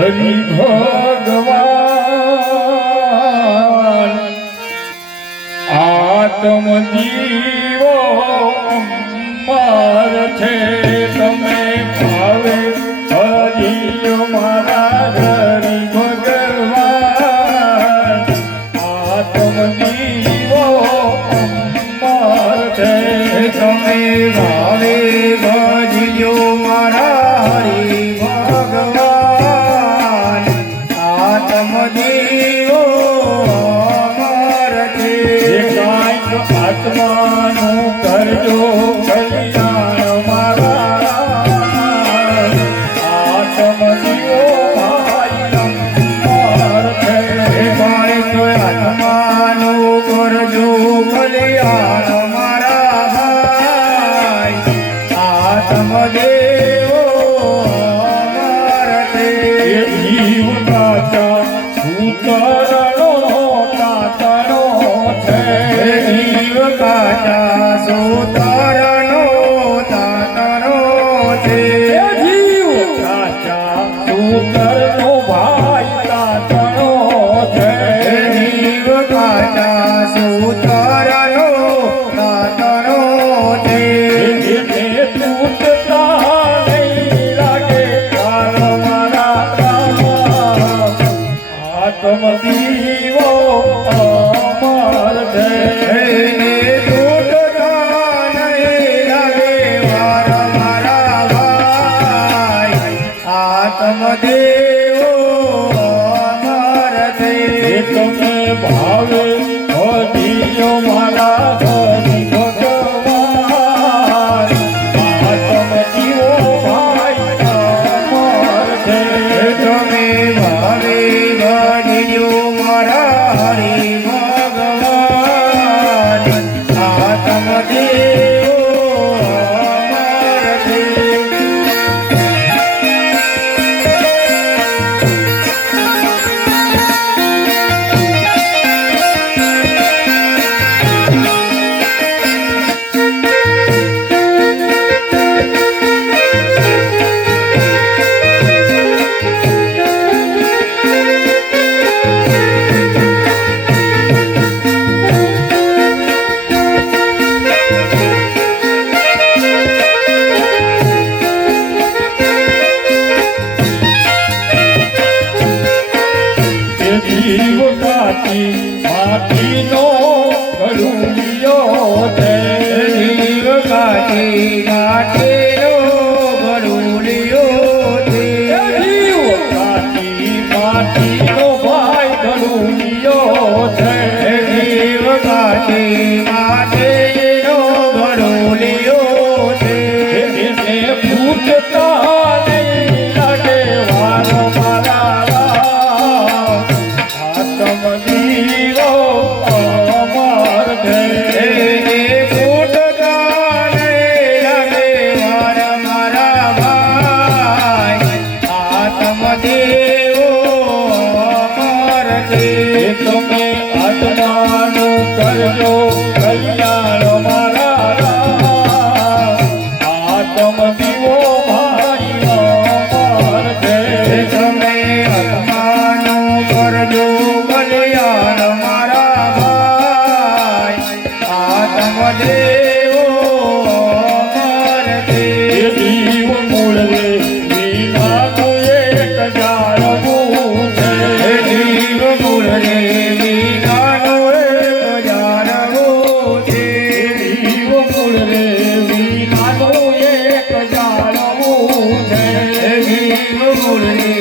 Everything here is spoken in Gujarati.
હરિ ભગવાન આત્મ જીવો અમર છે તમે ભાવે હરિ મારા હરિ ભગવાન આત્મ જીવો અમર છે તમે ભાવે ભજ્યો મારા હરિ ભગવાન આત્મ જીવો અમર છે કાંઈક આત્માનું કરજો કલ્યાણ મારા આત્મ જીવો ભાઈ અમર છે કાંઈક આત્માનું કરજો કલ્યાણ મારા ભાઈ આત્મ દેવો અમર છે જીવ કાચા ઉતરણો તાતણો છે જીવ કાચા સૂતરનો તાતણો છે જીવ કાચા ઉતરણો ભાઈ તાતણો છે જીવ કાચા સૂતરનો તાતણો છે એને તૂટતા નહીં લાગે કાલ મારા રામ આત્મ દીવો અમર છે એને તૂટતા નહીં લાગે વાર મારા ભાઈ આત્મ દેવો અમર છે તમે ભાવે હરિયો મારા હરિ ભગવાન આત્મ જીવો ભાઈ અમર છે તમે ભાવે ભજ્યો મારા હરિ ભગવાન આત્મ દેવો અમર છે જીવ કાચી માટીનો ગળુલિયો છે જીવ કાચી માટીનો ગળુલિયો છે જીવ કાચી માટીનો ભાઈ ગળુલિયો છે જીવ કાચી માટીનો ગળુલિયો છે એને ફૂટતા નહીં લાગે વાર મારા આત્મ જીવો અમર છે એને ફૂટતા નહીં લાગે વાર મારા ભાઈ આત્મ દેવો અમર છે તમે આત્માનું કરજો કલ્યાણ મારા આત્મ દીવો ભાઈ અમર છે તમે આત્માનું કરજો કલ્યાણ મારા ભાઈ આત્મ દેવો અમર છે જીવ મૂળવે વિનાનું એક જાળવું છે જીવ મૂળને વિનાનો એક જાણવું છે જીવ મૂળવે વિનાનું એક જાળવું છે જીવ મૂળને